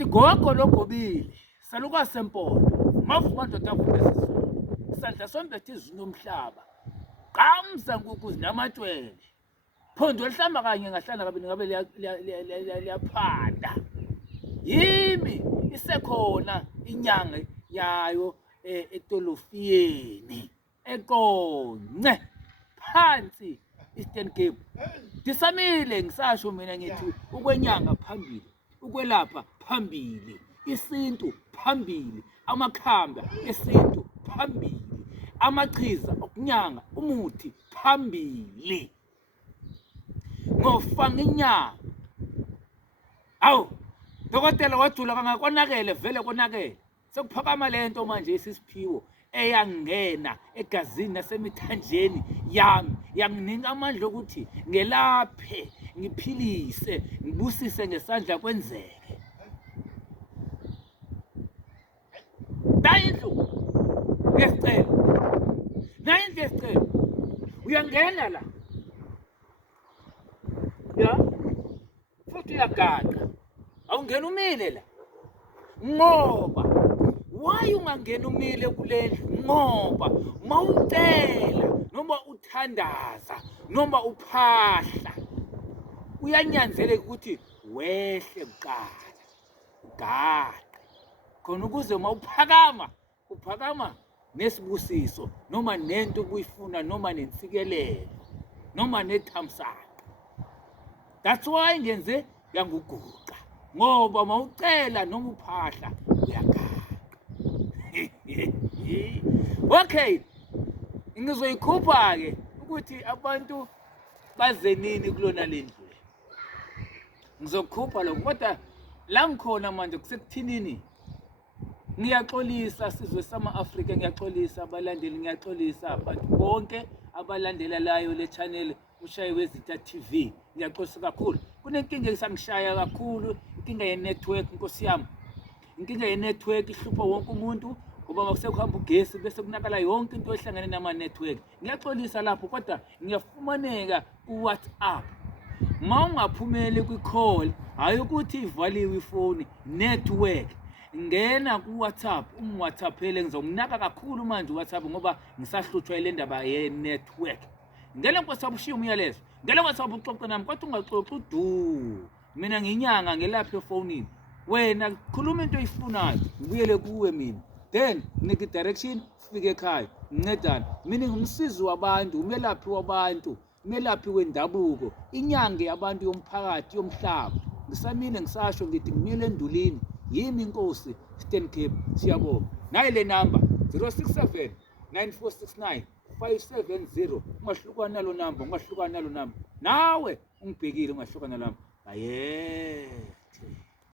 Tigogo logobile saluka sempondo mavuma ndoda avume isandla sombethe izulu nomhlaba qamza nkukhu zinamatshwele phondo lihlamba kanye ngahlala kabini ngabe liyaphanda yimi isekhona inyanga yayo etolofiyeni eqonce phansi Eastern Cape disamile ngisasho mina ngithi ukwenyanga phambili ukwelapha phambili isintu phambili amakhamba esintu phambili amachiza okunyanga umuthi phambili ngofanga inyanga awu dokotela wajula kangakonakele vele konakele sekuphakama lento manje isiphiwo eyangena egazini nasemithanjeni yami yanginika amandla ukuthi ngelaphe ngiphilise ngibusise ngesandla kwenzeke dayindlu ngesicelo nayindlu yesicelo uyangena la ya futhi uyagaqa awungena umile la ngoba why ungangena umile kulendlu ngoba mawucela noma uthandaza noma uphahla uyanyanzeleka ukuthi wehle kuqala ugaqa khona ukuze uphakama nesibusiso noma nento ubuyifuna noma nensikelelo noma nethamsanqa. That's why ngenze yanguguqa ngoba mawucela noma uphahla uyagaqa. Okay, ngizoyikhupha ke ukuthi abantu baze nini kulona lendlu. Ngizokhupha lokho kodwa la ngikhona manje kusekuthinini. Ngiyaxolisa sizwe sama-Afrika, ngiyaxolisa abalandeli, ngiyaxolisa abantu bonke abalandela layo le channel uShayi Wezitha TV. Ngiyaxolisa kakhulu. Kunenkinga esangishaya kakhulu, inkinga ye-network Nkosi yami. Inkinga ye-network ihlupha wonke umuntu ngoba makusekuhamba ugesi bese kunakala yonke into ehlangene nama-network. Ngiyaxolisa lapho kodwa ngiyafumaneka ku-WhatsApp. Mawungaphumeli kwi-call hayi ukuthi ivaliwe ifoni network. Ngena ku-WhatsApp ungwhatsappele ngizomnaka kakhulu manje uWhatsApp ngoba ngisahluthwa ile ndaba ye-network. Ngena ku-WhatsApp ushiye umyalezo. Ngena ku-WhatsApp uxoxe nami kodwa ungaxoxi udu. Mina nginyanga ngelapha efonini. Wena khuluma into oyifunayo ngibuyele kuwe mina. Then nginike direction sifike ekhaya. Ngincedana. Mina ngumsizi wabantu, umelaphi wabantu, umelaphi wendabuko, inyange yabantu yomphakathi yomhlaba. Ngisamile ngisasho ngithi ngimile endulini. Yimi inkosi Eastern Cape siyabonga. Nayi le number 067 9469 570 ungahlukana nalo number nawe ungibhekile ungahlukana nalo number. Aye.